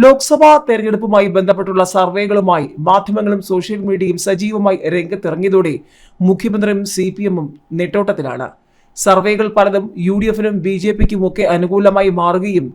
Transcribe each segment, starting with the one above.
ലോക്സഭാ തെരഞ്ഞെടുപ്പുമായി ബന്ധപ്പെട്ടുള്ള സർവേകളുമായി മാധ്യമങ്ങളും സോഷ്യൽ മീഡിയയും സജീവമായി രംഗത്തിറങ്ങിയതോടെ മുഖ്യമന്ത്രിയും CPM-ഉം നെട്ടോട്ടത്തിലാണ്. സർവേകൾ പലതും UDF-നും BJP-ക്കും ഒക്കെ അനുകൂലമായി മാറുകയും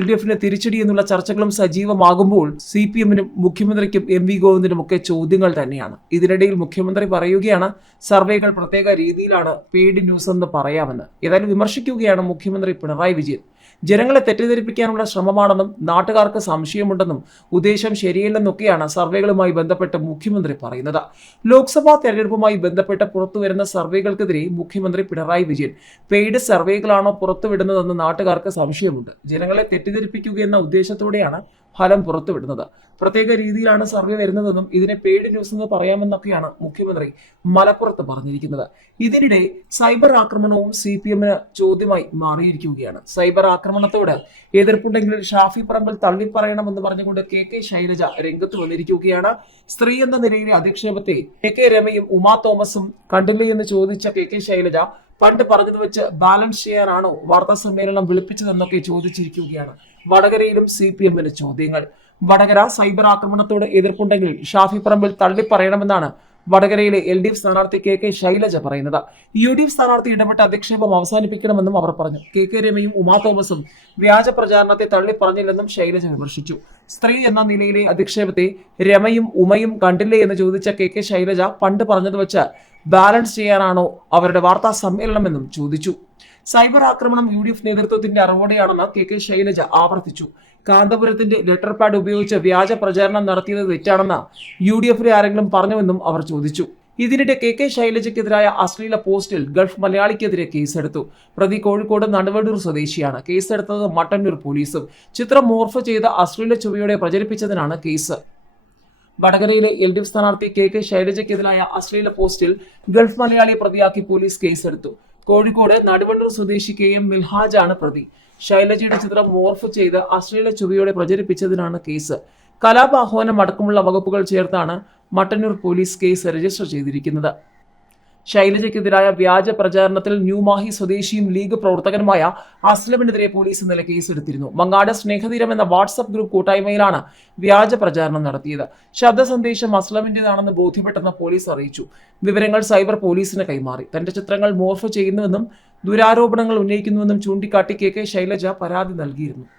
LDF-ന് തിരിച്ചടി എന്നുള്ള ചർച്ചകളും സജീവമാകുമ്പോൾ CPM-നും മുഖ്യമന്ത്രിക്കും MV ഗോവിന്ദനും ഒക്കെ ചോദ്യങ്ങൾ തന്നെയാണ്. ഇതിനിടയിൽ മുഖ്യമന്ത്രി പറയുകയാണ് സർവേകൾ പ്രത്യേക രീതിയിലാണ് പെയ്ഡ് ന്യൂസ് എന്ന് പറയാമെന്ന്. ഏതായാലും വിമർശിക്കുകയാണ് മുഖ്യമന്ത്രി പിണറായി വിജയൻ. ജനങ്ങളെ തെറ്റിദ്ധരിപ്പിക്കാനുള്ള ശ്രമമാണെന്നും നാട്ടുകാർക്ക് സംശയമുണ്ടെന്നും ഉദ്ദേശം ശരിയല്ലെന്നൊക്കെയാണ് സർവേകളുമായി ബന്ധപ്പെട്ട് മുഖ്യമന്ത്രി പറയുന്നത്. ലോക്സഭാ തെരഞ്ഞെടുപ്പുമായി ബന്ധപ്പെട്ട് പുറത്തുവരുന്ന സർവേകൾക്കെതിരെ മുഖ്യമന്ത്രി പിണറായി വിജയൻ പെയ്ഡ് സർവേകളാണോ പുറത്തുവിടുന്നതെന്ന് നാട്ടുകാർക്ക് സംശയമുണ്ട്. ജനങ്ങളെ തെറ്റിദ്ധരിപ്പിക്കുക എന്ന ഉദ്ദേശത്തോടെയാണ് ഫലം പുറത്തുവിടുന്നത്. പ്രത്യേക രീതിയിലാണ് സർവേ വരുന്നതെന്നും ഇതിനെ പെയ്ഡ് ന്യൂസ് എന്ന് പറയാമെന്നൊക്കെയാണ് മുഖ്യമന്ത്രി മലപ്പുറത്ത് പറഞ്ഞിരിക്കുന്നത്. ഇതിനിടെ സൈബർ ആക്രമണവും CPM-ന് ചോദ്യമായി മാറിയിരിക്കുകയാണ്. സൈബർ ആക്രമണത്തോട് എതിർപ്പുണ്ടെങ്കിൽ ഷാഫി പറമ്പിൽ തള്ളിപ്പറയണമെന്ന് പറഞ്ഞുകൊണ്ട് KK ശൈലജ രംഗത്ത് വന്നിരിക്കുകയാണ്. സ്ത്രീ എന്ന നിലയിലെ അധിക്ഷേപത്തെ KK രമയും ഉമാ തോമസും കണ്ടില്ലേ എന്ന് ചോദിച്ച KK ശൈലജ പണ്ട് പറഞ്ഞത് വെച്ച് ബാലൻസ് ചെയ്യാനാണോ വാർത്താ സമ്മേളനം വിളിപ്പിച്ചതെന്നൊക്കെ ചോദിച്ചിരിക്കുകയാണ്. വടകരയിലും CPM-ന് ചോദ്യങ്ങൾ. വടകര സൈബർ ആക്രമണത്തോട് എതിർപ്പുണ്ടെങ്കിൽ ഷാഫി പറമ്പിൽ തള്ളിപ്പറയണമെന്നാണ് വടകരയിലെ LDF സ്ഥാനാർത്ഥി KK ശൈലജ പറയുന്നത്. UDF സ്ഥാനാർത്ഥി ഇടപെട്ട അധിക്ഷേപം അവസാനിപ്പിക്കണമെന്നും അവർ പറഞ്ഞു. KK രമയും ഉമാ തോമസും വ്യാജ പ്രചാരണത്തെ തള്ളിപ്പറഞ്ഞില്ലെന്നും ശൈലജ വിമർശിച്ചു. സ്ത്രീ എന്ന നിലയിലെ അധിക്ഷേപത്തെ രമയും ഉമയും കണ്ടില്ലേ എന്ന് ചോദിച്ച KK ശൈലജ പണ്ട് പറഞ്ഞത് വെച്ച് ബാലൻസ് ചെയ്യാനാണോ അവരുടെ വാർത്താ സമ്മേളനമെന്നും ചോദിച്ചു. സൈബർ ആക്രമണം UDF നേതൃത്വത്തിന്റെ അറിവോടെയാണെന്ന് KK ശൈലജ ആവർത്തിച്ചു. കാന്തപുരത്തിന്റെ ലെറ്റർ പാഡ് ഉപയോഗിച്ച് വ്യാജ പ്രചാരണം നടത്തിയത് തെറ്റാണെന്ന് UDF-ലെ ആരെങ്കിലും പറഞ്ഞുവെന്നും അവർ ചോദിച്ചു. ഇതിനിടെ KK ശൈലജയ്ക്കെതിരായ അശ്ലീല പോസ്റ്റിൽ ഗൾഫ് മലയാളിക്കെതിരെ കേസെടുത്തു. പ്രതി കോഴിക്കോട് നടുവണ്ണൂർ സ്വദേശിയാണ്. കേസെടുത്തത് മട്ടന്നൂർ പോലീസും. ചിത്രം മോർഫ് ചെയ്ത അശ്ലീല ചുവയോടെ പ്രചരിപ്പിച്ചതിനാണ് കേസ്. വടകരയിലെ LDF സ്ഥാനാർത്ഥി KK ശൈലജയ്ക്കെതിരായ അശ്ലീല പോസ്റ്റിൽ ഗൾഫ് മലയാളിയെ പ്രതിയാക്കി പോലീസ് കേസെടുത്തു. കോഴിക്കോട് നടുവണ്ണൂർ സ്വദേശി KM മിൽഹാജാണ് പ്രതി. ശൈലജയുടെ ചിത്രം മോർഫ് ചെയ്ത് അശ്ലീല ചുവയോടെ പ്രചരിപ്പിച്ചതിനാണ് കേസ്. കലാപാഹ്വാനം അടക്കമുള്ള വകുപ്പുകൾ ചേർത്താണ് മട്ടന്നൂർ പോലീസ് കേസ് രജിസ്റ്റർ ചെയ്തിരിക്കുന്നത്. ശൈലജയ്ക്കെതിരായ വ്യാജ പ്രചാരണത്തിൽ ന്യൂമാഹി സ്വദേശിയും ലീഗ് പ്രവർത്തകനുമായ അസ്ലമിനെതിരെ പോലീസ് ഇന്നലെ കേസെടുത്തിരുന്നു. മങ്ങാട് സ്നേഹതീരം എന്ന വാട്സ്ആപ്പ് ഗ്രൂപ്പ് കൂട്ടായ്മയിലാണ് വ്യാജ പ്രചാരണം നടത്തിയത്. ശബ്ദ സന്ദേശം അസ്ലമിന്റേതാണെന്ന് ബോധ്യപ്പെട്ടെന്ന് പോലീസ് അറിയിച്ചു. വിവരങ്ങൾ സൈബർ പോലീസിന് കൈമാറി. തന്റെ ചിത്രങ്ങൾ മോർഫ് ചെയ്യുന്നുവെന്നും ദുരാരോപണങ്ങൾ ഉന്നയിക്കുന്നുവെന്നും ചൂണ്ടിക്കാട്ടി KK ശൈലജ പരാതി നൽകിയിരുന്നു.